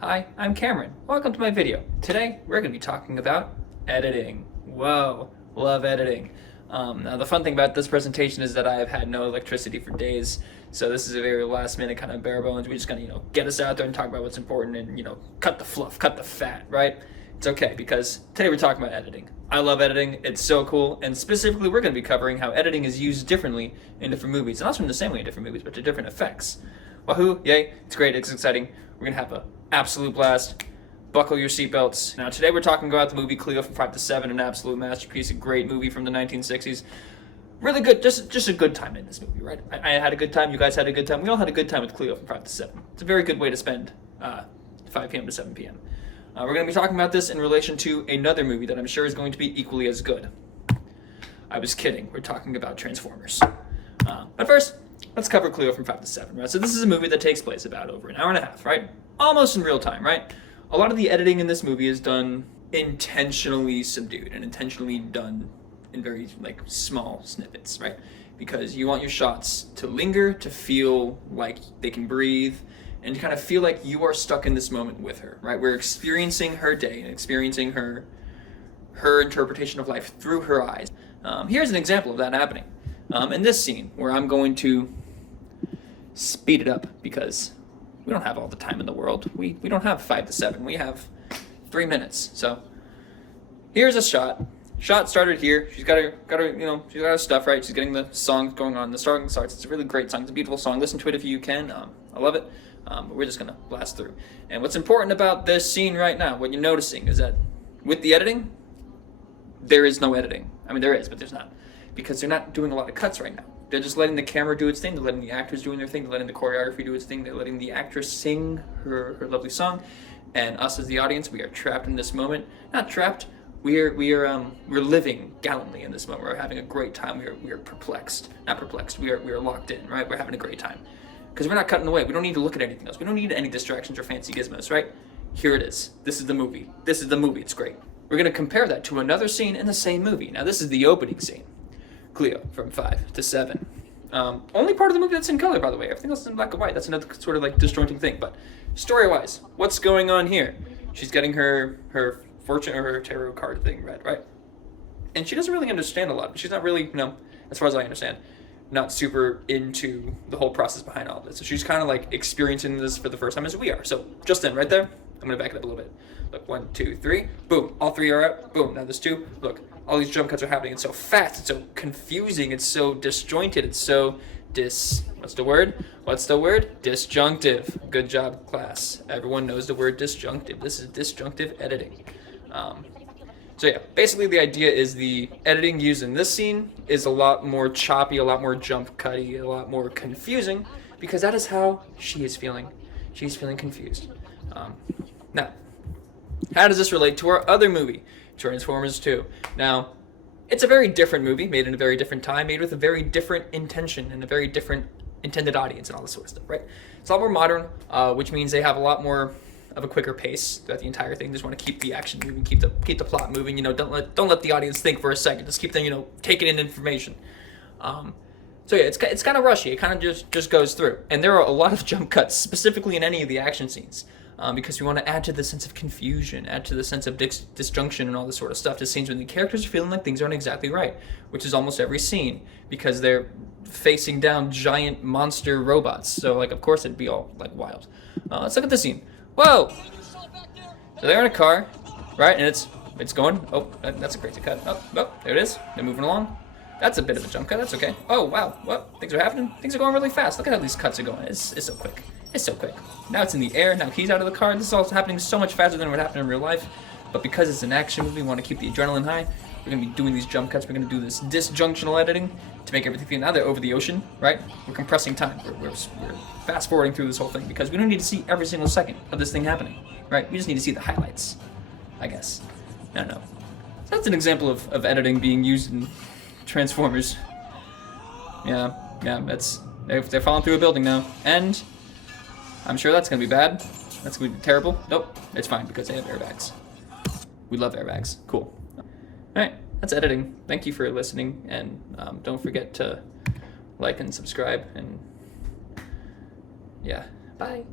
Hi, I'm Cameron. Welcome to my video. Today, we're going to be talking about editing. Whoa, love editing. Now, the fun thing about this presentation is that I have had no electricity for days, so this is a very last minute kind of bare bones. We're just going to, get us out there and talk about what's important and, cut the fluff, cut the fat, right? It's okay, because today we're talking about editing. I love editing, it's so cool, and specifically we're going to be covering how editing is used differently in different movies, and also in the same way in different movies, but to different effects. Wahoo, yay, it's great, it's exciting. We're going to have an absolute blast. Buckle your seatbelts. Now today we're talking about the movie Cleo from 5 to 7, an absolute masterpiece, a great movie from the 1960s. Really good, just a good time in this movie, right? I had a good time, you guys had a good time, we all had a good time with Cleo from 5 to 7. It's a very good way to spend 5 p.m. to 7 p.m. We're going to be talking about this in relation to another movie that I'm sure is going to be equally as good. I was kidding, we're talking about Transformers. But first, let's cover Cleo from 5 to 7, right? So this is a movie that takes place about over an hour and a half, right? Almost in real time, right? A lot of the editing in this movie is done intentionally subdued and intentionally done in very small snippets, right? Because you want your shots to linger, to feel like they can breathe, and to kind of feel like you are stuck in this moment with her, right? We're experiencing her day and experiencing her interpretation of life through her eyes. Here's an example of that happening. In this scene, where I'm going to speed it up because we don't have all the time in the world. We don't have 5 to 7. We have 3 minutes. So here's a shot. Shot started here. She's got her stuff right. She's getting the song going on. The song starts. It's a really great song. It's a beautiful song. Listen to it if you can. I love it. But we're just gonna blast through. And what's important about this scene right now, what you're noticing, is that with the editing, there is no editing. I mean, there is, but there's not, because they're not doing a lot of cuts right now. They're just letting the camera do its thing. They're letting the actors doing their thing. They're letting the choreography do its thing. They're letting the actress sing her lovely song, and us as the audience, we are trapped in this moment. Not trapped. We're living gallantly in this moment. We're having a great time. We are perplexed. Not perplexed. We are locked in. Right. We're having a great time because we're not cutting away. We don't need to look at anything else. We don't need any distractions or fancy gizmos. Right. Here it is. This is the movie. This is the movie. It's great. We're gonna compare that to another scene in the same movie. Now this is the opening scene. Cleo from 5 to 7. Only part of the movie that's in color, by the way. Everything else is in black and white. That's another sort of disjointing thing. But story-wise, what's going on here? She's getting her fortune or her tarot card thing read, right? And she doesn't really understand a lot. She's not really, as far as I understand, not super into the whole process behind all of this. So she's kind of experiencing this for the first time as we are. So just then, right there, I'm gonna back it up a little bit. Look, 1, 2, 3, boom. All 3 are out. Boom. Now there's 2. Look. All these jump cuts are happening. It's so fast. It's so confusing. It's so disjointed. It's so what's the word? Disjunctive. Good job, class. Everyone knows the word disjunctive. This is disjunctive editing. So yeah, basically the idea is the editing used in this scene is a lot more choppy, a lot more jump cutty, a lot more confusing, because that is how she is feeling. She's feeling confused. Now, how does this relate to our other movie, Transformers 2? Now, it's a very different movie, made in a very different time, made with a very different intention and a very different intended audience and all this sort of stuff, right? It's a lot more modern, which means they have a lot more of a quicker pace throughout the entire thing. They just want to keep the action moving, keep the plot moving. Don't let the audience think for a second. Just keep them, taking in information. So yeah, it's kind of rushy. It kind of just goes through, and there are a lot of jump cuts, specifically in any of the action scenes. Because we want to add to the sense of confusion, add to the sense of disjunction and all this sort of stuff to scenes when the characters are feeling like things aren't exactly right, which is almost every scene, because they're facing down giant monster robots. So, of course it'd be all, wild. Let's look at this scene. Whoa! So they're in a car, right, and it's going, that's a crazy cut. Oh, there it is. They're moving along. That's a bit of a jump cut, that's okay. Oh, wow, what? Things are happening? Things are going really fast. Look at how these cuts are going. It's so quick. It's so quick. Now it's in the air. Now he's out of the car. This is all happening so much faster than it would happen in real life. But because it's an action movie, we want to keep the adrenaline high. We're going to be doing these jump cuts. We're going to do this disjunctional editing to make everything feel. Now they're over the ocean, right? We're compressing time. We're fast forwarding through this whole thing because we don't need to see every single second of this thing happening, right? We just need to see the highlights, I guess. I don't know. So that's an example of editing being used in Transformers. Yeah, they're falling through a building now. And I'm sure that's gonna be bad. That's gonna be terrible. Nope, it's fine because they have airbags. We love airbags. Cool. Alright, that's editing. Thank you for listening, and don't forget to like and subscribe, and yeah, bye.